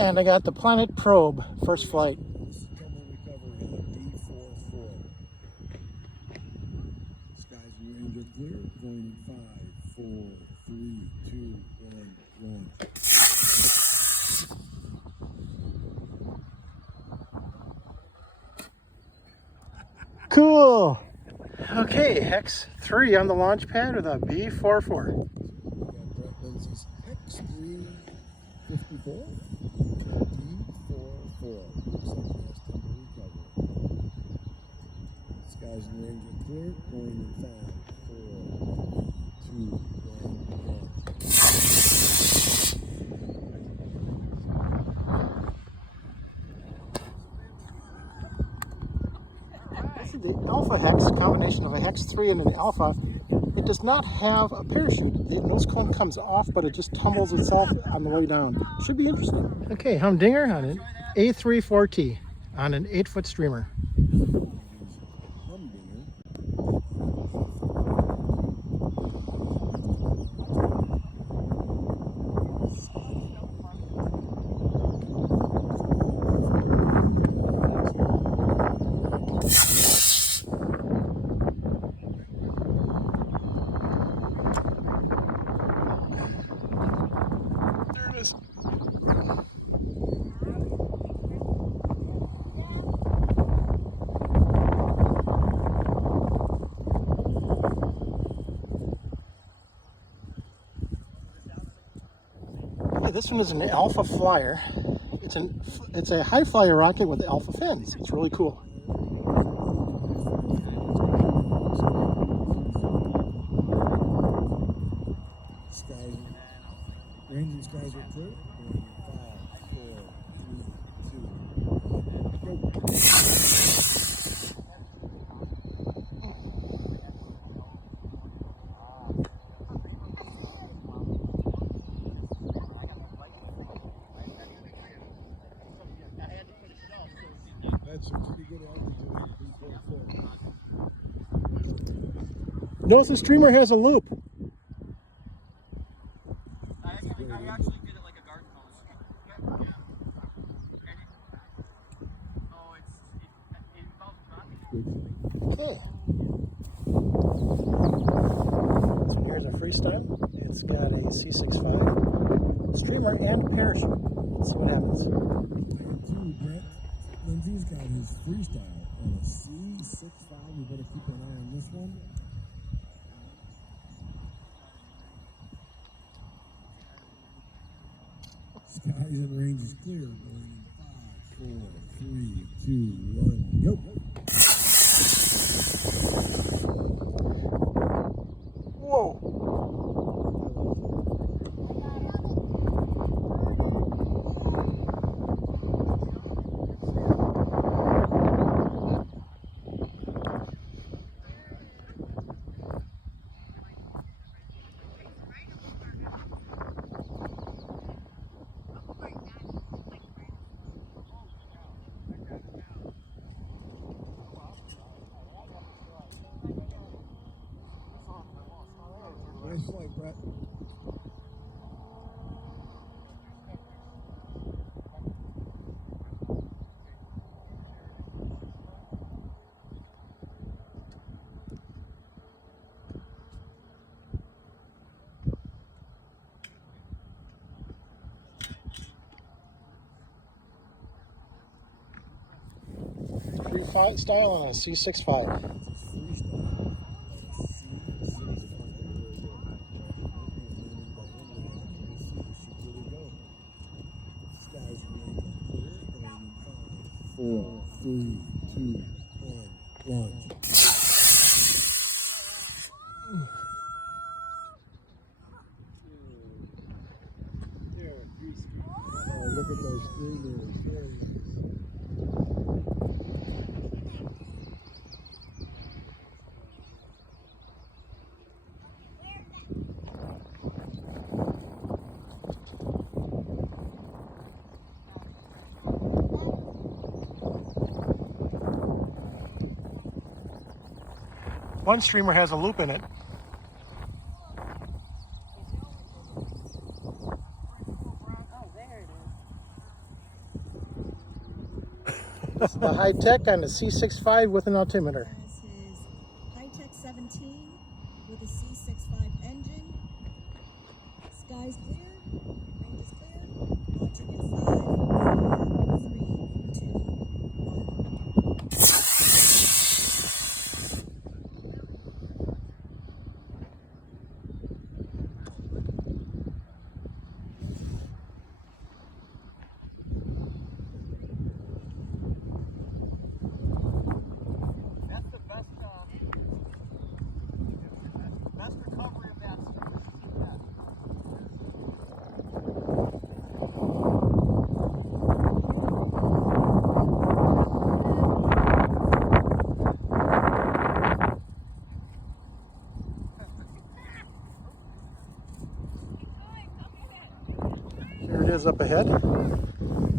And I got the Planet Probe, first flight. Skies and range are clear. Going in 5, 4, 3, 2, 1, launch. Cool. Okay, Hex-3 on the launch pad with a B-44. We got Brett Lindsay's Hex-3 54 D44. Looks like it has time to recover. Skies and range are clear. Going in 5, 4, 3, 2, 1. This is the Alpha Hex, combination of a Hex-3 and an Alpha. It does not have a parachute. The nose cone comes off, but it just tumbles itself on the way down. Should be interesting. Okay, Humdinger on an A34T on an 8-foot streamer. This one is an Alpha Flyer. It's a high flyer rocket with Alpha fins. It's really cool. Ranging skies are clear. 5, 4, 3, 2, 1, go. That's a pretty good altitude. Notice the streamer has a loop. I actually did it like a garden hose. Oh, it involves dropping. Okay. So here's a Freestyle. It's got a C65 streamer and parachute. Let's see what happens. Brett Lindsay's got his Freestyle on a C65. We better keep an eye on this one. Skies and range is clear. Going in 5, 4, 3, 2, 1, go. Whoa. Nice flight, Brett. Freestyle on a C65. Four, 3, 2, 1, launch. Oh, look at those streamers. Very nice. One streamer has a loop in it. Oh, there it is. This is the high tech on the C65 with an altimeter. Has his high-tech 17 with a C65 engine. Sky's clear, range is clear. Launching in 5, 4, 3, 2, 1. That's the best recovery of that surface. Here it is up ahead.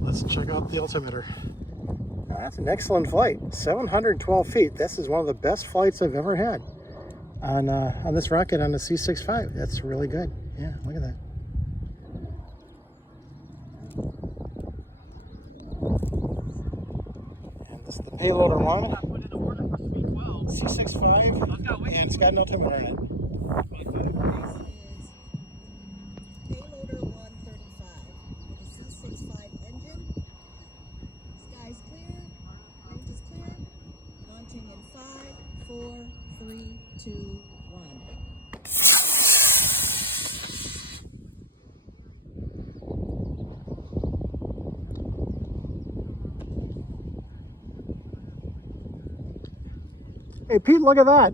Let's check out the altimeter. Now, that's an excellent flight. 712 feet. This is one of the best flights I've ever had on this rocket on the C65. That's really good. Yeah, look at that. And this is the Payloader One I put in an order for 312. C65, and it's got an altimeter on it. This is Payloader 135 with a C65 engine. Sky's clear, range is clear. Launching in 5, 4, 3, 2, 1. Hey Pete, look at that.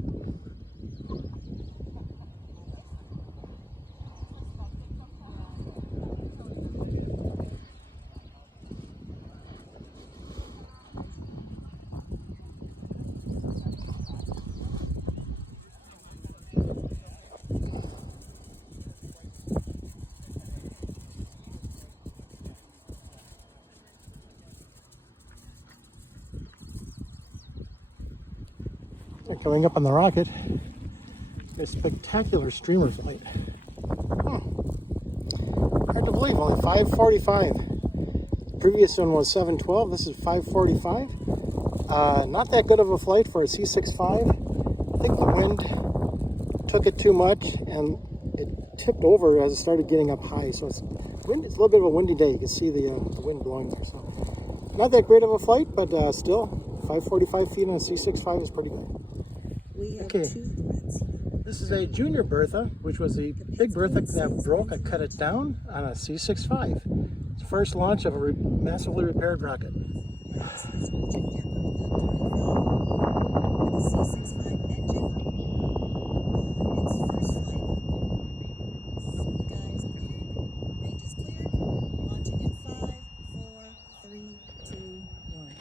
Going up on the rocket, a spectacular streamer flight. Hard to believe, only 545. The previous one was 712, this is 545. Not that good of a flight for a C65. I think the wind took it too much and it tipped over as it started getting up high. So it's a little bit of a windy day. You can see the wind blowing there. So not that great of a flight, but still 545 feet on a C65 is pretty good. We have Okay. 2 threads. This is a Junior Bertha, which was the Big Bertha that broke. I cut it down on a C65. It's the first launch of a massively repaired rocket. This is Humdinger with a C65 engine. Its first flight. Sky is clear, range is clear. Launching in 5, 4, 3, 2, 1.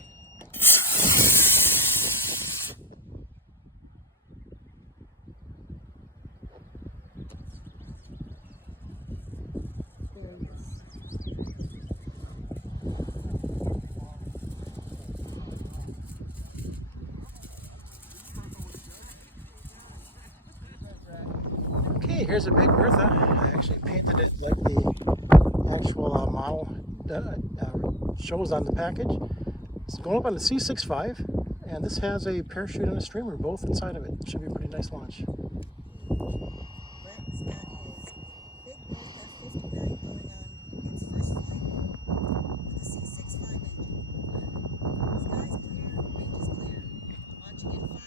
Okay, here's a Big Bertha. I actually painted it like the actual model shows on the package. It's going up on the C65, and this has a parachute and a streamer both inside of it. Should be a pretty nice launch. Brett's got his Big Bertha 59 going on its first flight with a C65 engine. Sky's clear, range is clear. Launching in 5,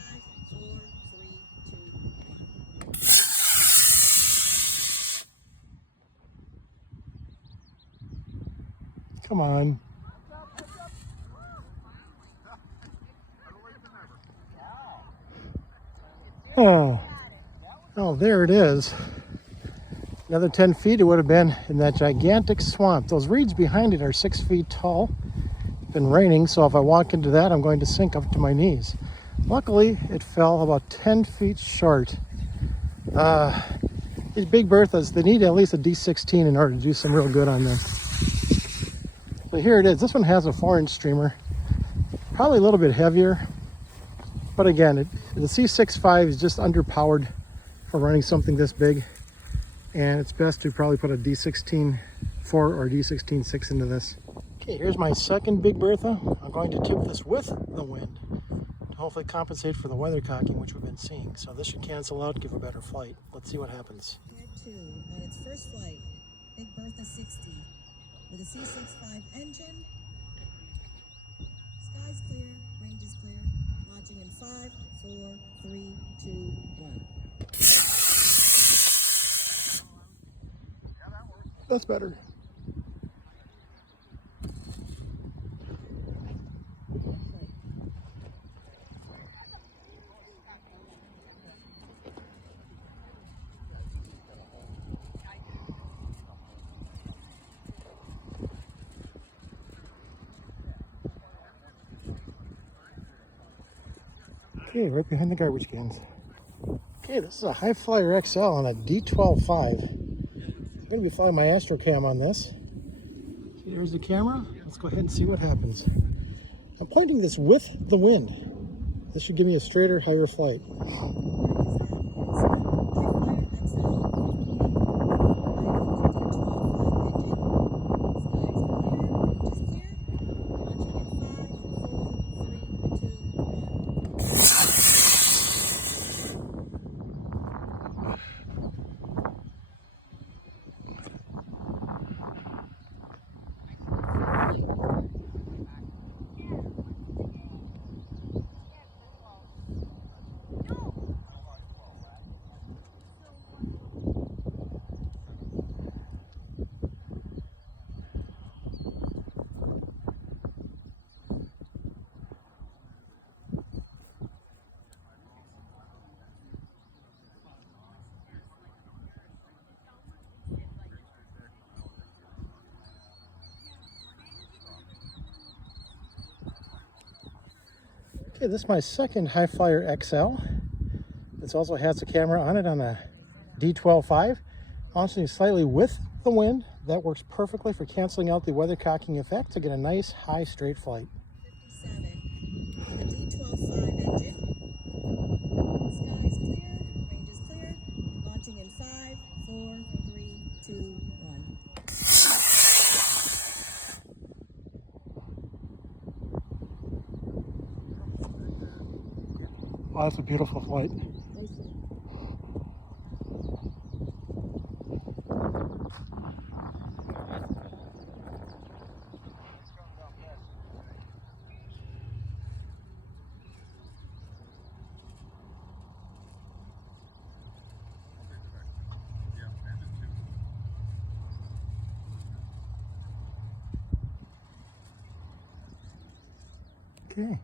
4, 3, 2, 1. Come on. Oh, there it is. Another 10 feet, it would have been in that gigantic swamp. Those reeds behind it are 6 feet tall. It's been raining, so if I walk into that, I'm going to sink up to my knees. Luckily, it fell about 10 feet short. These Big Berthas, they need at least a D16 in order to do some real good on them. But here it is. This one has a 4-inch streamer. Probably a little bit heavier. But again, the C65 is just underpowered for running something this big. And it's best to probably put a D16 4 or D16 6 into this. Okay, here's my second Big Bertha. I'm going to tip this with the wind to hopefully compensate for the weather cocking, which we've been seeing. So this should cancel out, give a better flight. Let's see what happens. Head 2 on its first flight, Big Bertha 60, with a C65 engine. Sky's clear, range is clear. Launching in 5, 4, 3, 2, 1. That's better. Okay, right behind the garbage cans. Okay, this is a High Flyer XL on a D12.5. I'm going to be flying my AstroCam on this. See, there's the camera. Let's go ahead and see what happens. I'm pointing this with the wind. This should give me a straighter, higher flight. Okay, this is my second High Flyer XL. This also has a camera on it on a D12.5. Launching slightly with the wind. That works perfectly for canceling out the weather cocking effect to get a nice high straight flight. 57, with a D12.5 engine. Sky's clear, range is clear. Launching in 5, 4, 3, 2, 1. Oh, that's a beautiful flight. Okay.